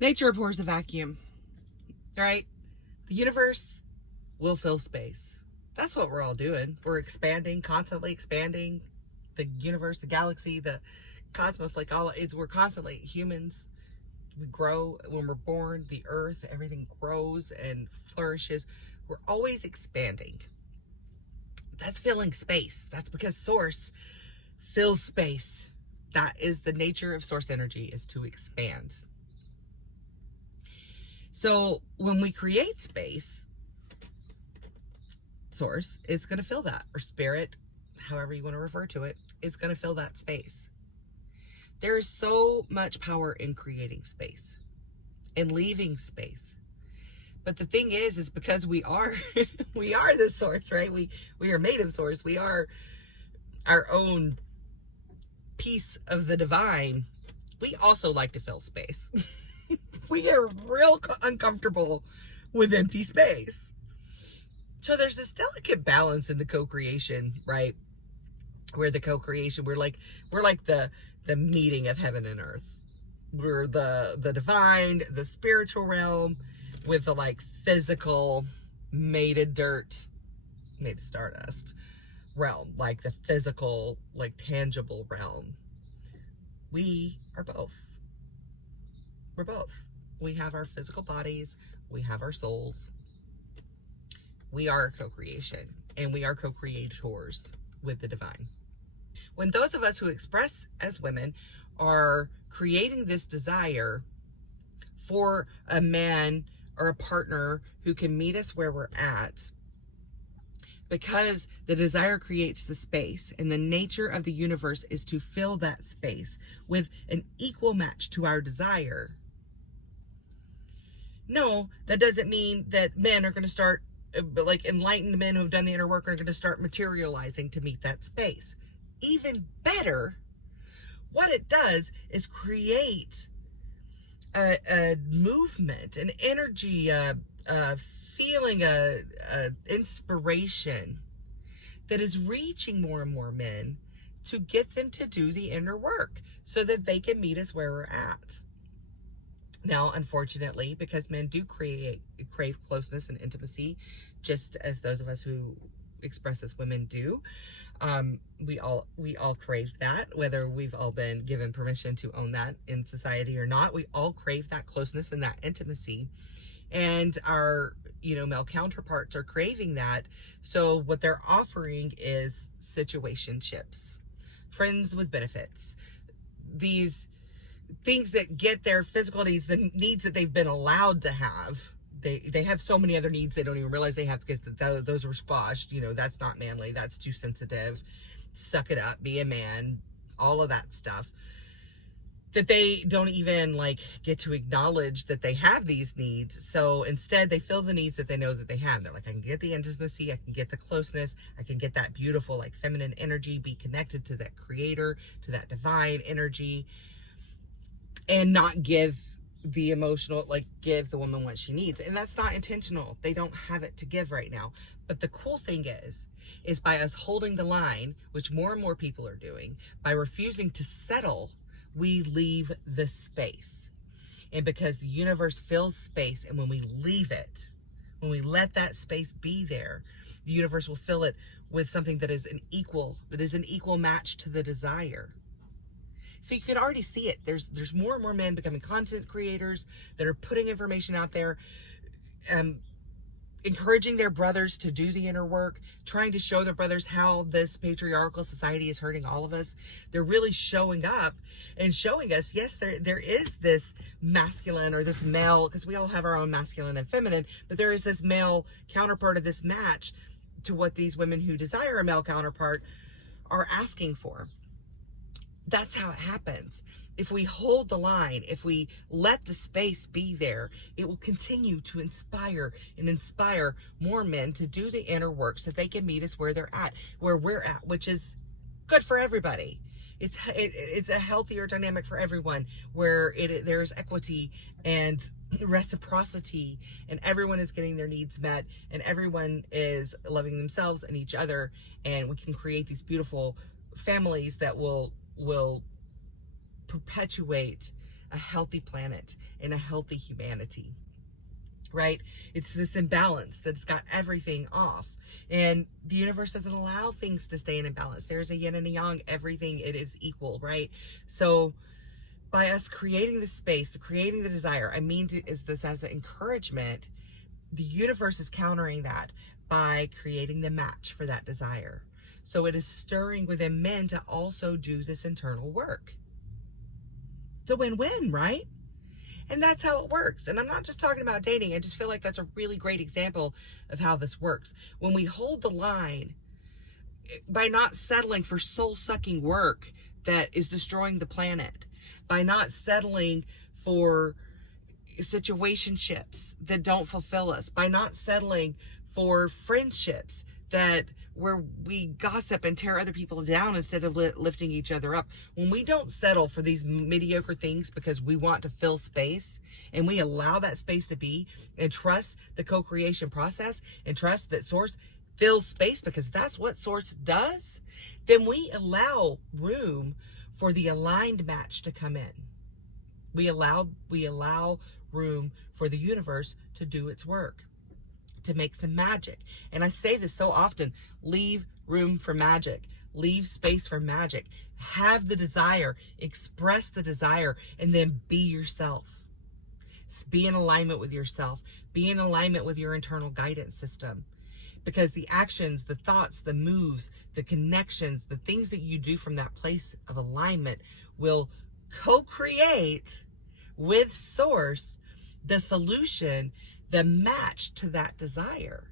Nature abhors a vacuum, right? The universe will fill space. That's what we're all doing. We're expanding, constantly expanding. The universe, the galaxy, the cosmos, like all is, we're constantly humans. We grow when we're born. The earth, everything grows and flourishes. We're always expanding. That's filling space. That's because source fills space. That is the nature of source energy, is to expand. So when we create space, source is going to fill that, or spirit, however you want to refer to it, is going to fill that space. There is so much power in creating space and leaving space. But the thing is because we are we are the source, right? We are made of source. We are our own piece of the divine. We also like to fill space. We are real uncomfortable with empty space. So there's this delicate balance in the co-creation, right? Where the co-creation, we're like the meeting of heaven and earth. We're the divine, the spiritual realm, with the like physical, made of dirt, made of stardust realm, like the physical, like tangible realm. We are both. We're both. We have our physical bodies, we have our souls. We are a co-creation, and we are co-creators with the divine. When those of us who express as women are creating this desire for a man or a partner who can meet us where we're at, because the desire creates the space, and the nature of the universe is to fill that space with an equal match to our desire. No, that doesn't mean that men are going to start, like enlightened men who have done the inner work, are going to start materializing to meet that space. Even better, what it does is create a movement, an energy, a feeling, a inspiration that is reaching more and more men to get them to do the inner work so that they can meet us where we're at. Now, unfortunately, because men do crave closeness and intimacy, just as those of us who express as women do, we all crave that, whether we've all been given permission to own that in society or not. We all crave that closeness and that intimacy, and our male counterparts are craving that. So what they're offering is situationships, friends with benefits, these things that get their physical needs, the needs that they've been allowed to have. They have so many other needs they don't even realize they have, because those were squashed. That's not manly, that's too sensitive, suck it up, be a man, all of that stuff, that they don't even get to acknowledge that they have these needs. So instead they fill the needs that they know that they have. They're like, I can get the intimacy, I can get the closeness, I can get that beautiful feminine energy, be connected to that creator, to that divine energy, and not give the emotional, give the woman what she needs. And that's not intentional. They don't have it to give right now. But the cool thing is by us holding the line, which more and more people are doing, by refusing to settle, we leave the space. And because the universe fills space, and when we leave it, when we let that space be there, the universe will fill it with something that is an equal match to the desire. So you can already see it. There's more and more men becoming content creators that are putting information out there, encouraging their brothers to do the inner work, trying to show their brothers how this patriarchal society is hurting all of us. They're really showing up and showing us, yes, there is this masculine, or this male, because we all have our own masculine and feminine, but there is this male counterpart of this match to what these women who desire a male counterpart are asking for. That's how it happens. If we hold the line, if we let the space be there, it will continue to inspire more men to do the inner work so they can meet us where we're at, which is good for everybody. It's a healthier dynamic for everyone, where there's equity and reciprocity, and everyone is getting their needs met, and everyone is loving themselves and each other, and we can create these beautiful families that will perpetuate a healthy planet and a healthy humanity, right? It's this imbalance that's got everything off. And the universe doesn't allow things to stay in imbalance. There's a yin and a yang, everything, it is equal, right? So by us creating the space, creating the desire, is this as an encouragement, the universe is countering that by creating the match for that desire. So it is stirring within men to also do this internal work. It's a win-win, right? And that's how it works. And I'm not just talking about dating. I just feel like that's a really great example of how this works. When we hold the line by not settling for soul-sucking work that is destroying the planet, by not settling for situationships that don't fulfill us, by not settling for friendships where we gossip and tear other people down instead of lifting each other up. When we don't settle for these mediocre things because we want to fill space, and we allow that space to be, and trust the co-creation process, and trust that Source fills space because that's what Source does, then we allow room for the aligned match to come in. We allow room for the universe to do its work, to make some magic. And I say this so often, leave room for magic, leave space for magic, have the desire, express the desire, and then be yourself. Be in alignment with yourself, be in alignment with your internal guidance system, because the actions, the thoughts, the moves, the connections, the things that you do from that place of alignment will co-create with Source the solution, the match to that desire.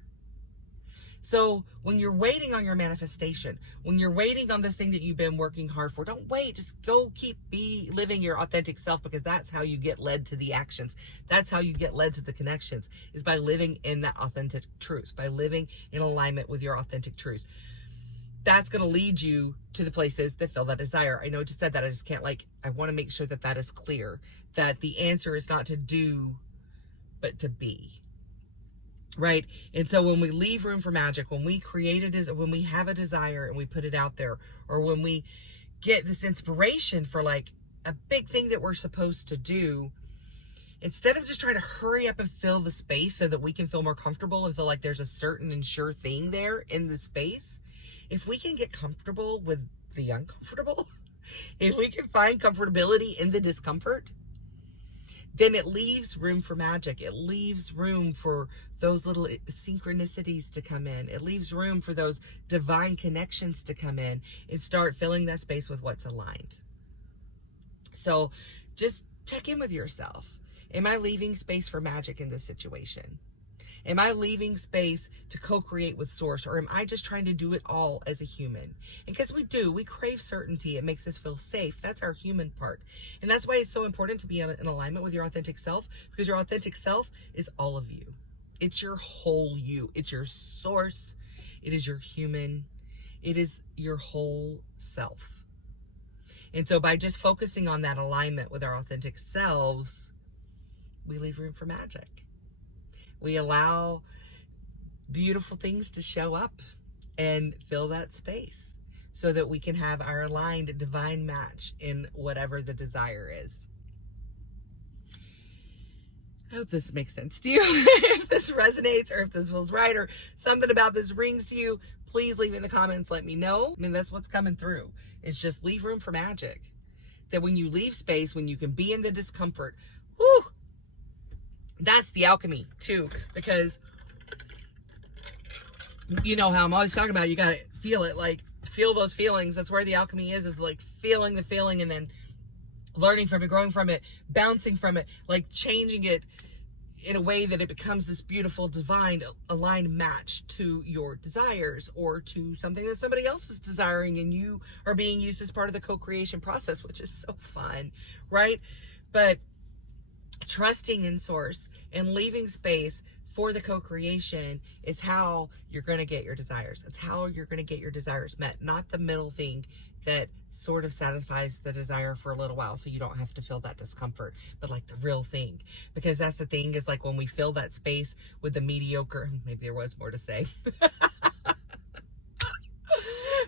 So when you're waiting on your manifestation, when you're waiting on this thing that you've been working hard for, don't wait. Just go be living your authentic self, because that's how you get led to the actions. That's how you get led to the connections, is by living in that authentic truth, by living in alignment with your authentic truth. That's going to lead you to the places that fill that desire. I know I just said that. I just can't I want to make sure that that is clear, that the answer is not to do, but to be. Right? And so when we leave room for magic, when we when we have a desire and we put it out there, or when we get this inspiration for a big thing that we're supposed to do, instead of just trying to hurry up and fill the space so that we can feel more comfortable and feel like there's a certain and sure thing there in the space, if we can get comfortable with the uncomfortable, if we can find comfortability in the discomfort, then it leaves room for magic. It leaves room for those little synchronicities to come in. It leaves room for those divine connections to come in and start filling that space with what's aligned. So just check in with yourself. Am I leaving space for magic in this situation? Am I leaving space to co-create with Source, or am I just trying to do it all as a human? And because we crave certainty. It makes us feel safe. That's our human part. And that's why it's so important to be in alignment with your authentic self, because your authentic self is all of you. It's your whole you. It's your Source. It is your human. It is your whole self. And so by just focusing on that alignment with our authentic selves, we leave room for magic. We allow beautiful things to show up and fill that space so that we can have our aligned divine match in whatever the desire is. I hope this makes sense to you. If this resonates, or if this feels right, or something about this rings to you, please leave in the comments. Let me know. That's what's coming through. It's just leave room for magic. That when you leave space, when you can be in the discomfort, whoo, that's the alchemy too, because you know how I'm always talking about, you got to feel it, feel those feelings. That's where the alchemy is feeling the feeling and then learning from it, growing from it, bouncing from it, changing it in a way that it becomes this beautiful, divine, aligned match to your desires, or to something that somebody else is desiring, and you are being used as part of the co-creation process, which is so fun, right? But trusting in Source and leaving space for the co-creation is how you're going to get your desires. It's how you're going to get your desires met, not the middle thing that sort of satisfies the desire for a little while so you don't have to feel that discomfort, but the real thing. Because that's the thing, is when we fill that space with the mediocre, maybe there was more to say.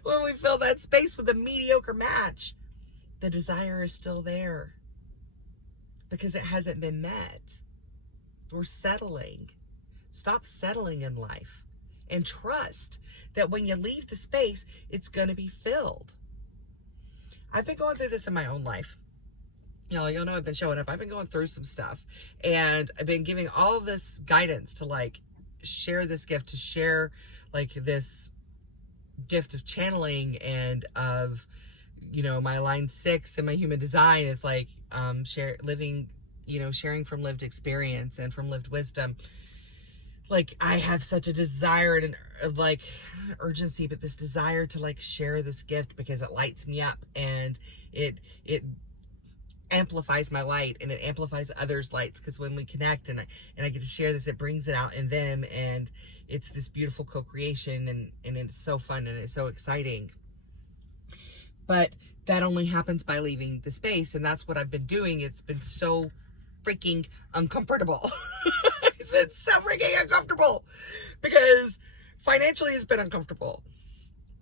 When we fill that space with a mediocre match, the desire is still there. because it hasn't been met. We're settling. Stop settling in life and trust that when you leave the space, it's going to be filled. I've been going through this in my own life. You'll know I've been showing up. I've been going through some stuff, and I've been giving all this guidance to like share this gift, to share like this gift of channeling and of, my line 6 and my human design is like sharing from lived experience and from lived wisdom. Like, I have such a desire and urgency, but this desire to like share this gift because it lights me up, and it amplifies my light, and it amplifies others' lights, because when we connect and I get to share this, it brings it out in them, and it's this beautiful co-creation, and it's so fun and it's so exciting. But that only happens by leaving the space, and that's what I've been doing. It's been so freaking uncomfortable. It's been so freaking uncomfortable, because financially it's been uncomfortable.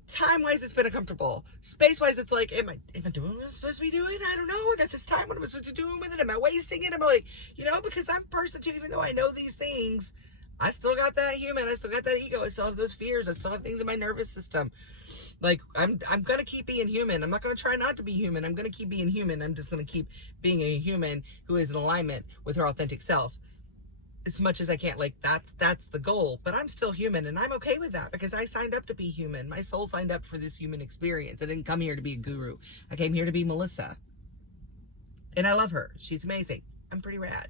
Time-wise, it's been uncomfortable. Space-wise, it's like, am I doing what I'm supposed to be doing? I don't know. I got this time. What am I supposed to do with it? Am I wasting it? Am I like, because I'm a person too, even though I know these things, I still got that human. I still got that ego. I still have those fears. I still have things in my nervous system. Like, I'm going to keep being human. I'm not going to try not to be human. I'm going to keep being human. I'm just going to keep being a human who is in alignment with her authentic self as much as I can. Like, that's the goal. But I'm still human, and I'm okay with that, because I signed up to be human. My soul signed up for this human experience. I didn't come here to be a guru. I came here to be Melissa. And I love her. She's amazing. I'm pretty rad.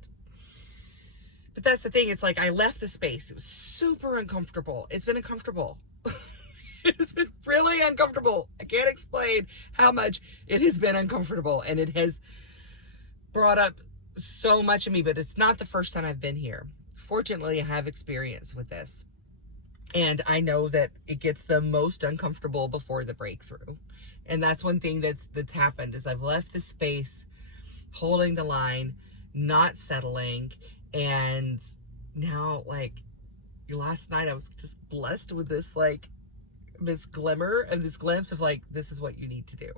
But that's the thing. It's like, I left the space. It was super uncomfortable. It's been uncomfortable. It's been really uncomfortable. I can't explain how much it has been uncomfortable, and it has brought up so much of me, but it's not the first time I've been here. Fortunately, I have experience with this, and I know that it gets the most uncomfortable before the breakthrough. And that's one thing that's happened, is I've left the space holding the line, not settling, and now, like, last night I was just blessed with this, like, this glimmer and this glimpse of like, this is what you need to do.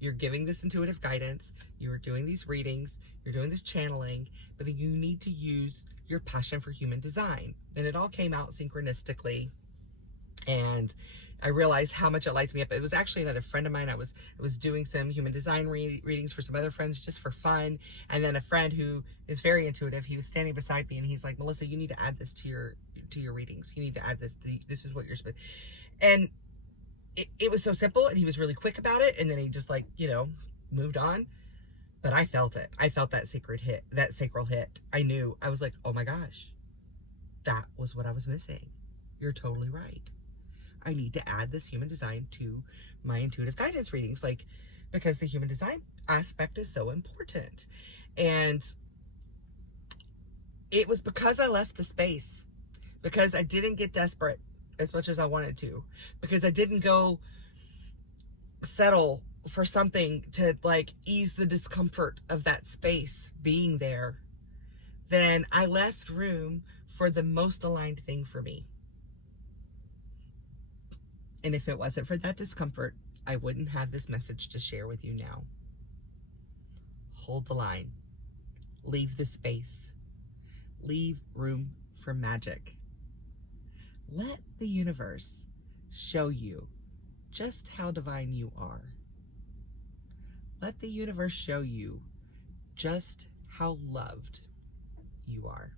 You're giving this intuitive guidance, you're doing these readings, you're doing this channeling, but then you need to use your passion for human design. And it all came out synchronistically, and I realized how much it lights me up. It was actually another friend of mine. I was doing some human design readings for some other friends just for fun, and then a friend who is very intuitive, he was standing beside me, and he's like, Melissa, you need to add this to your readings. You need to add this. This is what you're supposed. And it was so simple, and he was really quick about it, and then he just like, moved on. But I felt it. I felt that sacral hit. I knew. I was like, oh my gosh, that was what I was missing. You're totally right. I need to add this human design to my intuitive guidance readings, like, because the human design aspect is so important. And it was because I left the space, because I didn't get desperate as much as I wanted to, because I didn't go settle for something to like ease the discomfort of that space being there. Then I left room for the most aligned thing for me. And if it wasn't for that discomfort, I wouldn't have this message to share with you now. Hold the line. Leave the space. Leave room for magic. Let the universe show you just how divine you are. Let the universe show you just how loved you are.